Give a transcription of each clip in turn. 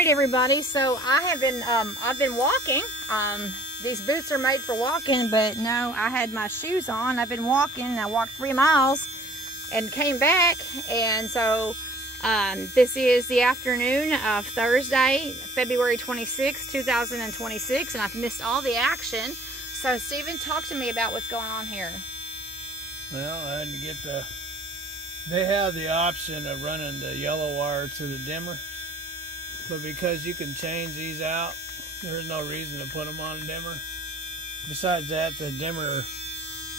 right, everybody. So I've been walking. These boots are made for walking, but no, I had my shoes on. I've been walking. I walked 3 miles and came back, and so this is the afternoon of Thursday, February 26, 2026, and I've missed all the action. So Stephen, talk to me about what's going on here. Well, I had to get they have the option of running the yellow wire to the dimmer, but because you can change these out, there's no reason to put them on a dimmer. Besides that, the dimmer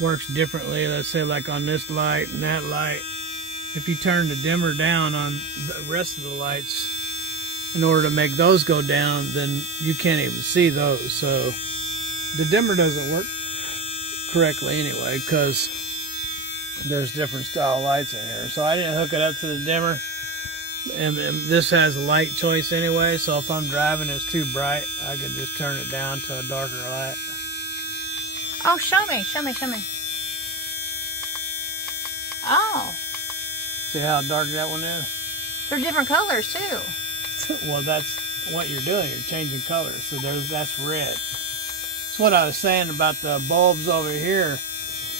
works differently. Let's say like on this light and that light, if you turn the dimmer down on the rest of the lights in order to make those go down, then you can't even see those. So the dimmer doesn't work correctly anyway, because there's different style lights in here. So I didn't hook it up to the dimmer, and this has a light choice anyway, so if I'm driving it's too bright, I can just turn it down to a darker light. Oh, show me. Oh, See how dark that one is? they're different colors too. Well, that's what you're doing, you're changing colors. So that's red. That's what I was saying about the bulbs over here,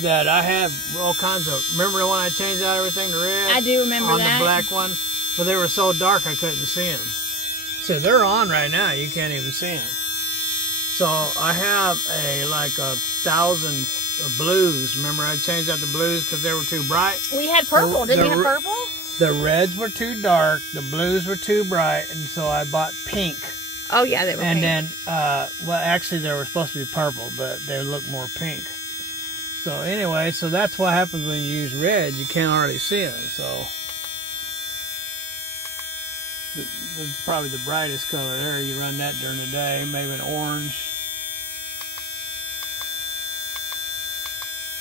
that I have all kinds of, remember when I changed out everything to red? I do remember on that. On the black one? But they were so dark I couldn't see them. So they're on right now, you can't even see them. So I have like 1,000 blues. Remember I changed out the blues because they were too bright? We had purple, didn't you have purple? The reds were too dark, the blues were too bright, and so I bought pink. Oh yeah, they were and pink. And then, well actually they were supposed to be purple, but they look more pink. So anyway, so that's what happens when you use red. You can't hardly see them. So that's probably the brightest color there. You run that during the day, maybe an orange.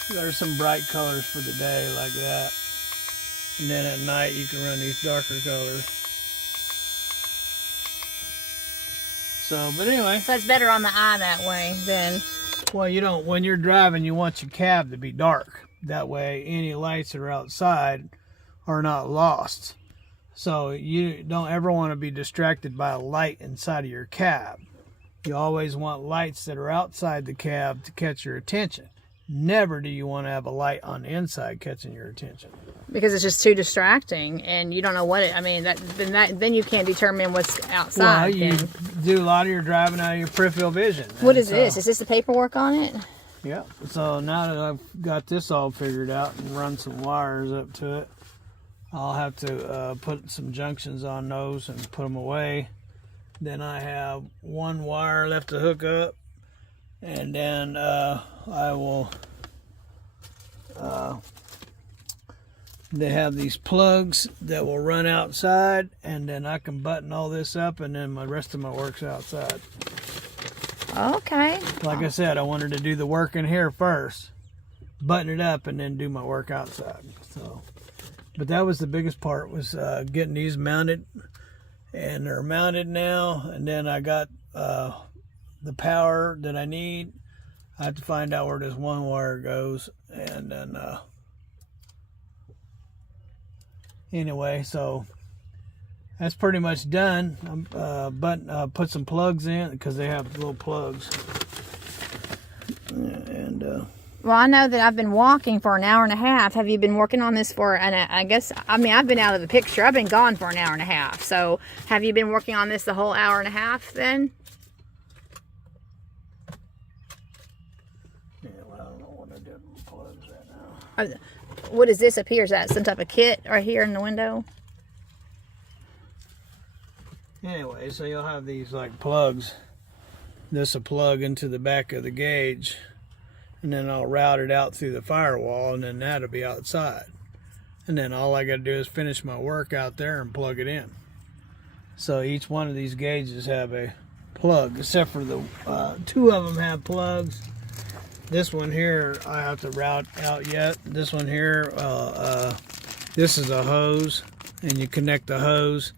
There's some bright colors for the day like that. And then at night you can run these darker colors. So, but anyway. So it's better on the eye that way than... Well, you don't, when you're driving, you want your cab to be dark. That way, any lights that are outside are not lost. So you don't ever want to be distracted by a light inside of your cab. You always want lights that are outside the cab to catch your attention. Never do you want to have a light on the inside catching your attention. Because it's just too distracting, and you don't know what it, I mean, then you can't determine what's outside. Well, you do a lot of your driving out of your peripheral vision. What is this? Is this the paperwork on it? Yeah. So now that I've got this all figured out and run some wires up to it, I'll have to put some junctions on those and put them away. Then I have one wire left to hook up, and then I will... they have these plugs that will run outside, and then I can button all this up, and then the rest of my work's outside. Okay. Like I said, I wanted to do the work in here first, button it up, and then do my work outside. So, but that was the biggest part, was getting these mounted, and they're mounted now. And then I got the power that I need. I have to find out where this one wire goes, and then anyway, so that's pretty much done. But put some plugs in, because they have little plugs. And well, I know that I've been walking for an hour and a half. Have you been working on this for, and I guess, I mean, I've been out of the picture. I've been gone for an hour and a half. So have you been working on this the whole hour and a half then? yeah, well, I don't know what I did with the plugs right now. What is this up here? Is that some type of kit right here in the window? Anyway, so you'll have these like plugs. This will plug into the back of the gauge, and then I'll route it out through the firewall, and then that'll be outside. And then all I got to do is finish my work out there and plug it in. So each one of these gauges have a plug, except for the 2 of them have plugs. This one here I have to route out yet. This one here, this is a hose, and you connect the hose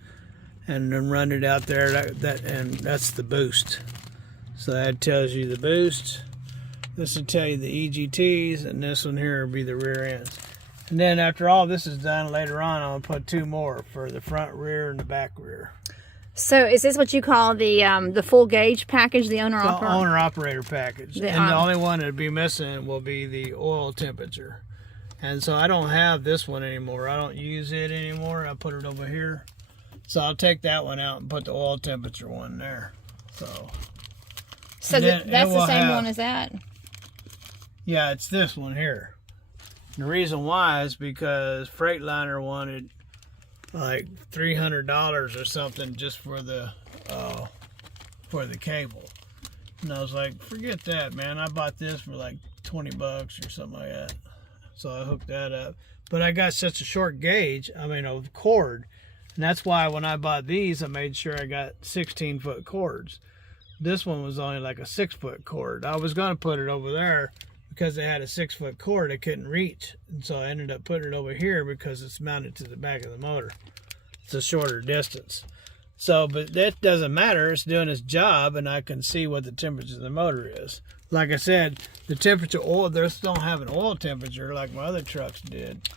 and then run it out there. And that's the boost. So that tells you the boost. This will tell you the EGTs, and this one here will be the rear ends. And then after all this is done, later on I'll put 2 more for the front rear and the back rear. So is this what you call the full gauge package, the owner The operator? owner operator package. The, And the only one that'd be missing will be the oil temperature. And so I don't have this one anymore. I don't use it anymore. I put it over here. So I'll take that one out and put the oil temperature one there. So that's the same one as that? Yeah, it's this one here. The reason why is because Freightliner wanted like $300 or something just for the cable. And I was like, forget that, man. I bought this for like 20 bucks or something like that. So I hooked that up. But I got such a short gauge, a cord. And that's why when I bought these, I made sure I got 16-foot cords. This one was only like a 6-foot cord. I was going to put it over there because it had a 6-foot cord I couldn't reach. And so I ended up putting it over here because it's mounted to the back of the motor. It's a shorter distance. So, but that doesn't matter. It's doing its job, and I can see what the temperature of the motor is. Like I said, the temperature oil, they don't have an oil temperature like my other trucks did.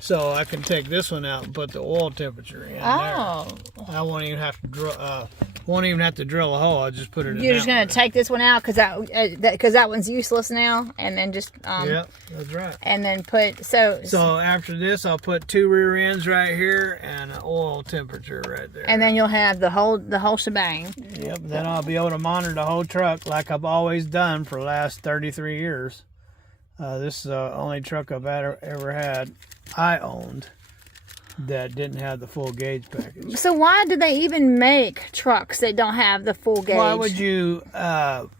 So I can take this one out and put the oil temperature in there. I won't even have to drill a hole. I'll just put it in. You're just gonna take this one out because that one's useless now, and then just yeah, that's right. And then put so after this, I'll put 2 rear ends right here and an oil temperature right there. And then you'll have the whole shebang. Yep. Then I'll be able to monitor the whole truck like I've always done for the last 33 years. This is the only truck I've ever had. I owned that didn't have the full gauge package. So why do they even make trucks that don't have the full gauge? Why would you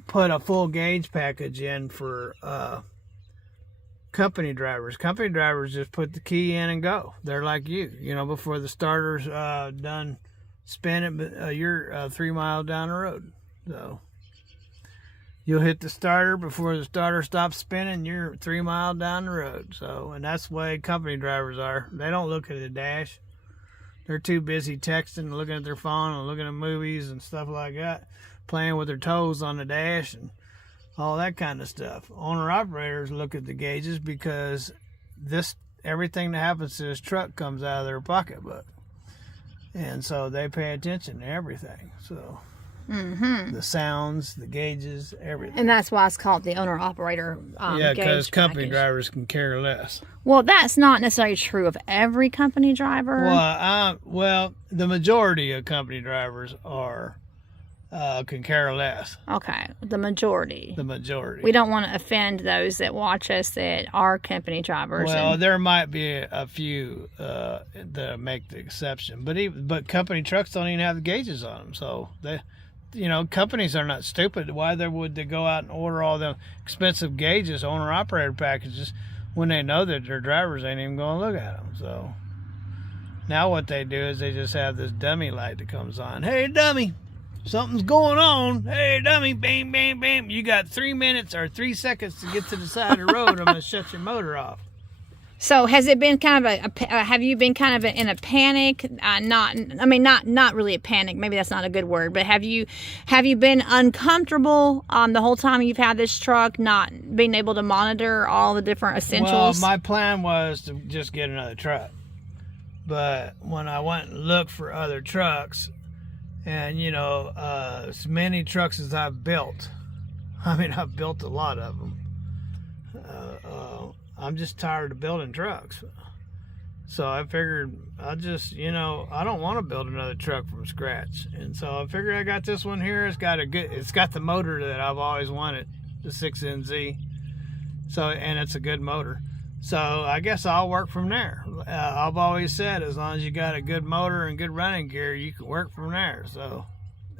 put a full gauge package in for company drivers? Company drivers just put the key in and go. They're like you know, before the starter's done spinning, you're 3 miles down the road. So you'll hit the starter before the starter stops spinning. You're 3 miles down the road. So, and that's the way company drivers are. They don't look at the dash. They're too busy texting, looking at their phone, and looking at movies and stuff like that, playing with their toes on the dash and all that kind of stuff. Owner operators look at the gauges because everything that happens to this truck comes out of their pocketbook, and so they pay attention to everything. So. Mm-hmm. The sounds, the gauges, everything. And that's why it's called the owner-operator yeah, because company drivers can care less. Well, that's not necessarily true of every company driver. Well, the majority of company drivers can care less. Okay, the majority. The majority. We don't want to offend those that watch us that are company drivers. Well, there might be a few that make the exception, but company trucks don't even have the gauges on them, so they. Companies are not stupid. Why would they go out and order all the expensive gauges, owner-operator packages, when they know that their drivers ain't even going to look at them? So now what they do is they just have this dummy light that comes on. Hey, dummy, something's going on. Hey, dummy, bam, bam, bam. You got 3 minutes or 3 seconds to get to the side of the road. I'm going to shut your motor off. So has it been kind of have you been kind of in a panic? Not really a panic. Maybe that's not a good word. But have you been uncomfortable the whole time you've had this truck, not being able to monitor all the different essentials? Well, my plan was to just get another truck. But when I went and looked for other trucks, and as many trucks as I've built, I've built a lot of them. I'm just tired of building trucks. So I figured I don't want to build another truck from scratch. And so I figured I got this one here. It's got the motor that I've always wanted, the 6NZ. So, and it's a good motor. So I guess I'll work from there. I've always said, as long as you got a good motor and good running gear, you can work from there. So,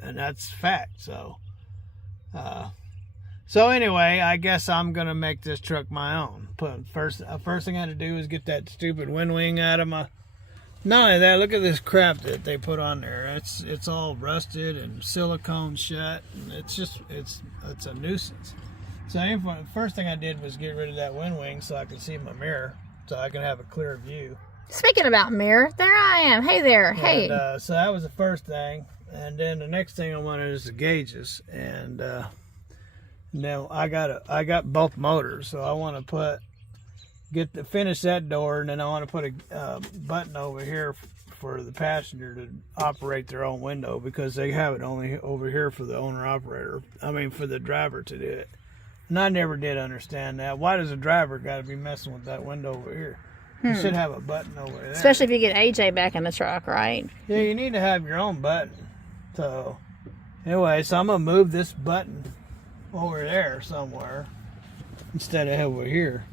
and that's fact. So anyway, I guess I'm gonna make this truck my own. First thing I had to do is get that stupid wind wing out of my. Not only that, look at this crap that they put on there. It's all rusted and silicone shut, and it's a nuisance. So anyway, first thing I did was get rid of that wind wing so I could see my mirror, so I can have a clear view. Speaking about mirror, there I am. Hey there, hey. And, so that was the first thing, and then the next thing I wanted is the gauges, and. Now I got both motors, so I want to finish that door, and then I want to put a button over here for the passenger to operate their own window because they have it only over here for the owner-operator. I mean, for the driver to do it. And I never did understand that. Why does a driver got to be messing with that window over here? You should have a button over there. Especially if you get AJ back in the truck, right? Yeah, you need to have your own button. So, anyway, so I'm going to move this button over there somewhere instead of over here.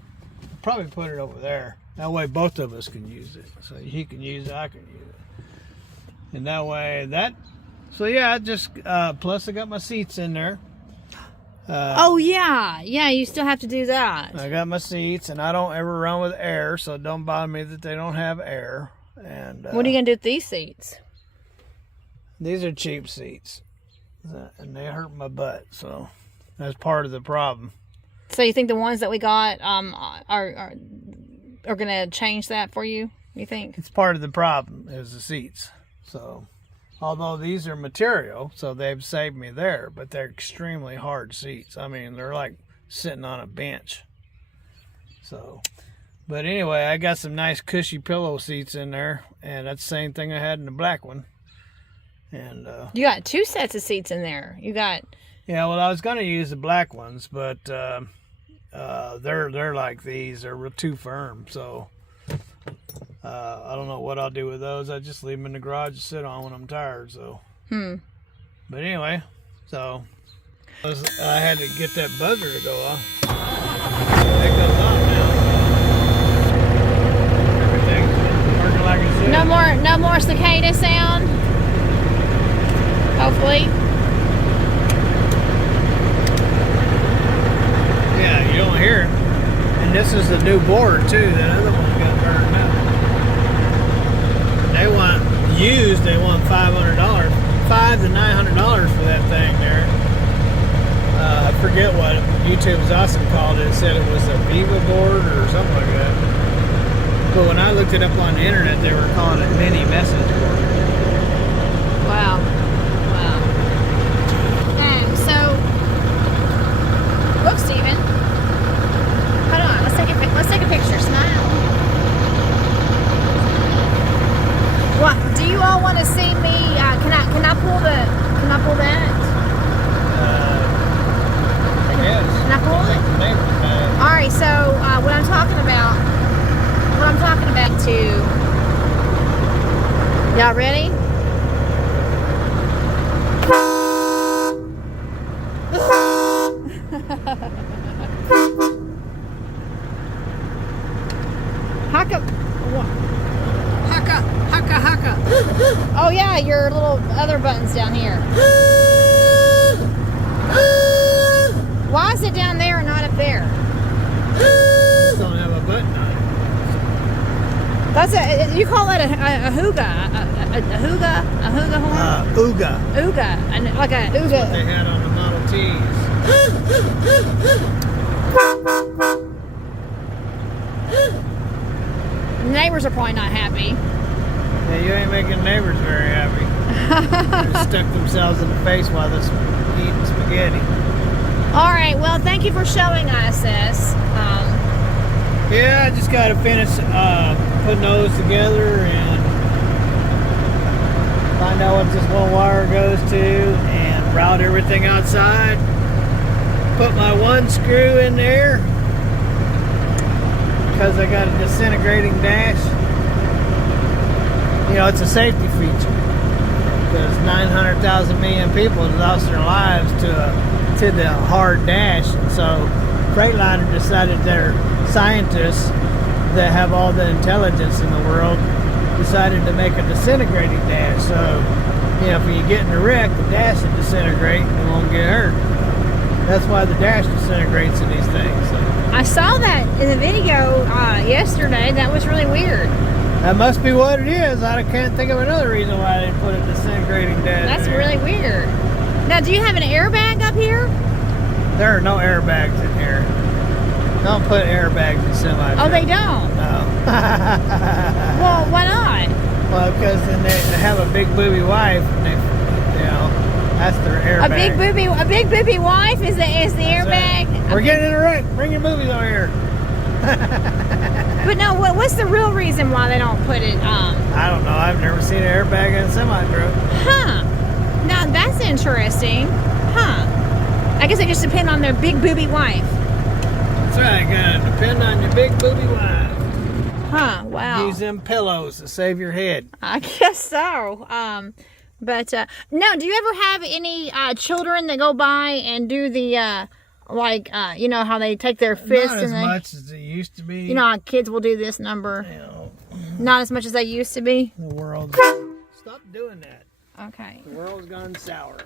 I'll probably put it over there. That way both of us can use it. So he can use it, I can use it. And that way so yeah, just, plus I got my seats in there. Oh yeah, you still have to do that. I got my seats, and I don't ever run with air, so it don't bother me that they don't have air. And what are you gonna do with these seats? These are cheap seats, and they hurt my butt, so that's part of the problem. So you think the ones that we got are gonna change that for you? You think? It's part of the problem is the seats. So. Although these are material, so they've saved me there, but they're extremely hard seats. I mean, they're like sitting on a bench. So, but anyway, I got some nice cushy pillow seats in there, and that's the same thing I had in the black one. And you got 2 sets of seats in there. You got. Yeah, well, I was gonna use the black ones, but they're like these. They're too firm, so. I don't know what I'll do with those. I just leave them in the garage to sit on when I'm tired. So. But anyway, so I had to get that buzzer to go off. It goes off now. Everything's working like it should. No more cicada sound. Hopefully. Yeah, you don't hear it. And this is the new board too. That other one got burned out. They want used. They want $500, $500 to $900 for that thing there. I forget what YouTube's awesome called it. It said it was a Viva board or something like that. But when I looked it up on the internet, they were calling it mini message board. Wow. So, look, Steven. Hold on. Let's take a picture. Smile. What? Do you all want to see me? Can I pull that? Yes. Can I pull it? All right. So what I'm talking about too. Y'all ready? Haka. Oh yeah, your little other buttons down here. Why is it down there and not up there? Just don't have a button on it. That's you call that a hooga, a hooga horn? Ooga, and like a ooga. That's what they had on the Model Ts. The neighbors are probably not happy. Yeah, you ain't making neighbors very happy. They stuck themselves in the face while they're eating spaghetti. All right, well, thank you for showing us this. Yeah, I just got to finish putting those together and find out what this one wire goes to and route everything outside. Put my one screw in there because I got a disintegrating dash. You know, it's a safety feature because 900,000 million people have lost their lives to the hard dash. And so Freightliner decided their scientists that have all the intelligence in the world decided to make a disintegrating dash. So, you know, if you get in a wreck, the dash will disintegrate and you won't get hurt. That's why the dash disintegrates in these things. So. I saw that in the video yesterday. That was really weird. That must be what it is. I can't think of another reason why they put a disintegrating dash. That's there. really weird. Now, do you have an airbag up here? There are no airbags in here. Don't put airbags in semi. Oh, they don't? No. Well, why not? Well, because then they have a big booby wife, and they, you know, that's their airbag. A big booby wife is the airbag. Right. We're getting in a wreck. Bring your boobies over here. But no, what's the real reason why they don't put it? I don't know. I've never seen an airbag in a semi truck. Huh. Now that's interesting. Huh. I guess they just depend on their big booby wife. That's right. Gotta depend on your big booby wife. Huh. Wow. Use them pillows to save your head. I guess so. But no. Do you ever have any children that go by and do the you know how they take their fist Not and as they, much as it used to be. you know how kids will do this number? You know, Not as much as they used to be. the world. Stop doing that. Okay. The world's gone sour.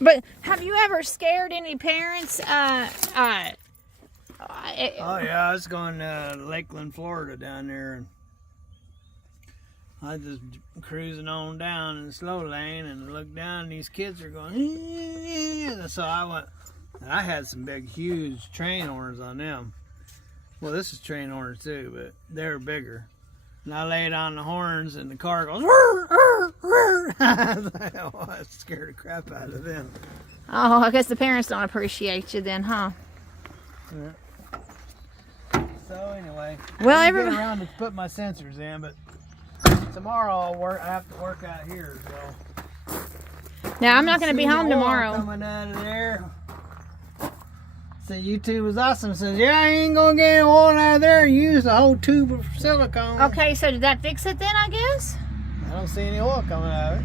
But have you ever scared any parents? Oh yeah, I was going to Lakeland, Florida down there, and I was just cruising on down in the slow lane and looked down, and these kids are going, and so I went, and I had some big, huge train horns on them. Well, this is train horns too, but they're bigger. And I laid on the horns, and the car goes, I scared the crap out of them. Oh, I guess the parents don't appreciate you then, huh? Yeah. So anyway, Well, I didn't get around to put my sensors in, but tomorrow I have to work out here. So now I'm not going to be see the home oil tomorrow. Coming out of there. So YouTube was awesome. Says, yeah, I ain't gonna get any oil out of there. Use the whole tube of silicone. Okay, so did that fix it then? I guess. I don't see any oil coming out of it.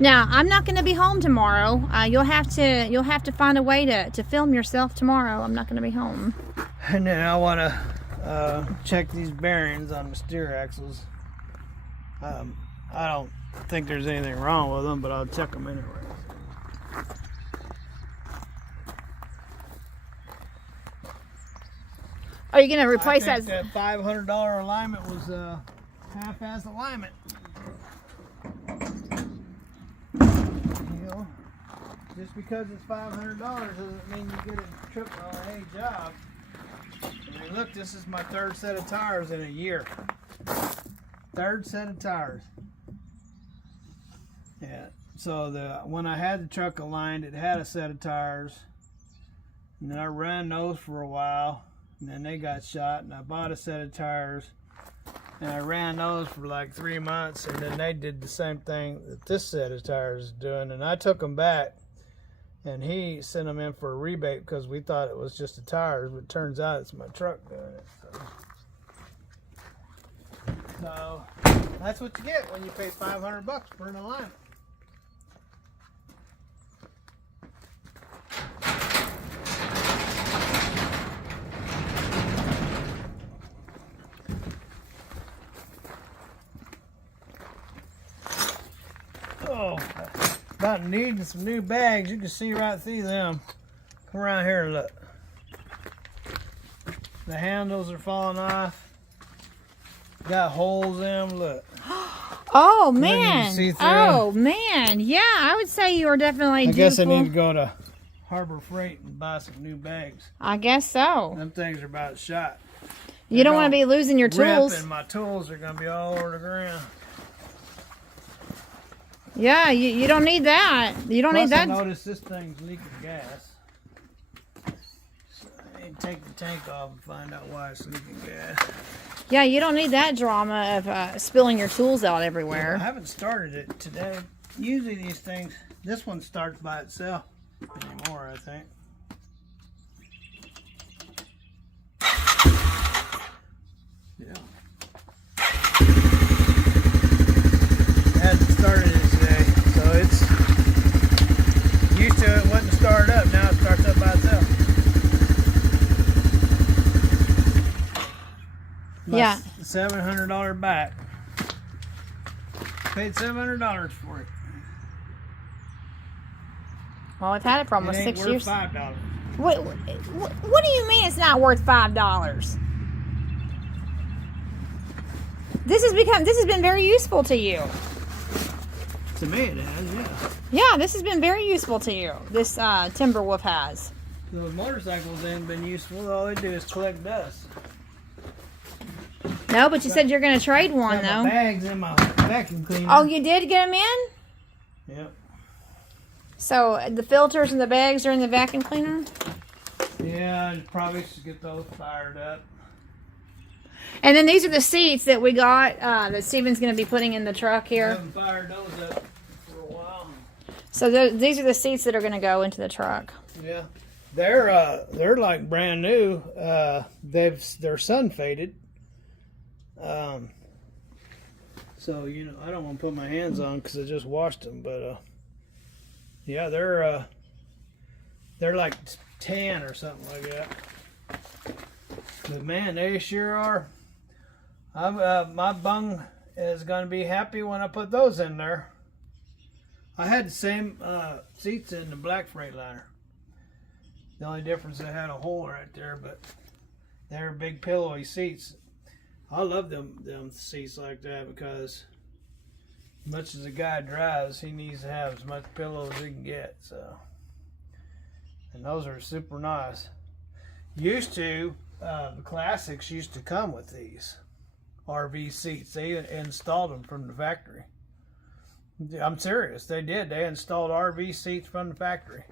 Now I'm not going to be home tomorrow. You'll have to find a way to film yourself tomorrow. I'm not going to be home. And then I want to check these bearings on the steer axles. I don't think there's anything wrong with them, but I'll check them anyway. Are you going to replace I that? think that $500 alignment was half-ass alignment. You know, just because it's $500 doesn't mean you get a trip on any job. I mean, look, this is my third set of tires in a year. Third set of tires. Yeah. So when I had the truck aligned, it had a set of tires, and then I ran those for a while, and then they got shot, and I bought a set of tires, and I ran those for like 3 months, and then they did the same thing that this set of tires is doing, and I took them back, and he sent them in for a rebate because we thought it was just the tires, but it turns out it's my truck doing it. So that's what you get when you pay $500 for an alignment. Oh, about needing some new bags. You can see right through them. Come around here and look. The handles are falling off. Got holes in them. Look. Oh man! See through Oh man! Yeah, I would say you are definitely. I guess I need to go to Harbor Freight and buy some new bags. I guess so. Them things are about shot. You don't want to be losing your tools. And my tools are gonna be all over the ground. Yeah, you don't need that. You don't need that. I noticed this thing's leaking gas. So I need to take the tank off and find out why it's leaking gas. Yeah, you don't need that drama of spilling your tools out everywhere. I haven't started it today. Usually these things, this one starts by itself anymore, I think. Yeah. I hasn't started it today, so it's used to it wasn't started up. Now it starts up by itself. Yeah. $700 back. Paid $700 for it. Well, I've had it for almost It ain't 6 worth years. $5. What do you mean it's not worth $5? This has been very useful to you. To me it has, yeah. Yeah, this has been very useful to you. This Timberwolf has. Those motorcycles ain't been useful. All they do is collect dust. No, but you said you're going to trade one, Got my though. bags in my vacuum cleaner. Oh, you did get them in? Yep. So the filters and the bags are in the vacuum cleaner? Yeah, I probably should get those fired up. And then these are the seats that we got that Steven's going to be putting in the truck I here. haven't fired those up for a while. So these are the seats that are going to go into the truck. Yeah, they're like brand new. They're sun faded. So you know, I don't want to put my hands on because I just washed them, but yeah, they're like tan or something like that. But man, they sure are. My bung is going to be happy when I put those in there. I had the same seats in the black Freightliner. The only difference, they had a hole right there, but they're big pillowy seats. I love them seats like that because as much as a guy drives, he needs to have as much pillow as he can get. So, and those are super nice. Used to, the classics used to come with these RV seats. They installed them from the factory. I'm serious, they did. They installed RV seats from the factory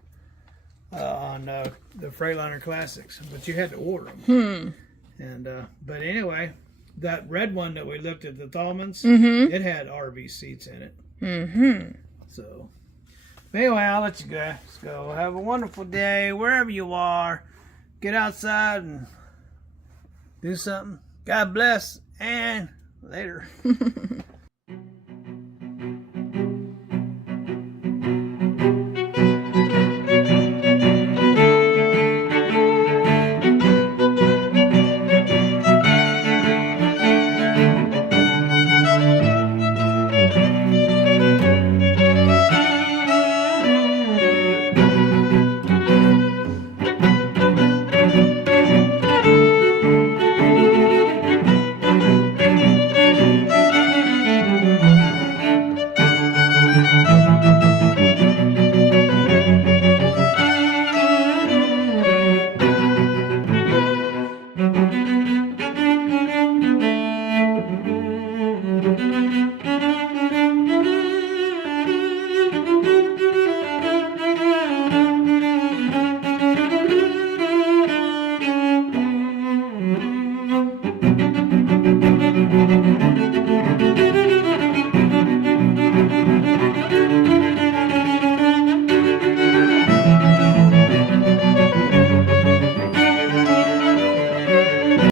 on the Freightliner Classics, but you had to order them. And but anyway, that red one that we looked at, the Thalmans, it had RV seats in it. So anyway, I'll let you guys go. Have a wonderful day wherever you are. Get outside and do something. God bless, and later.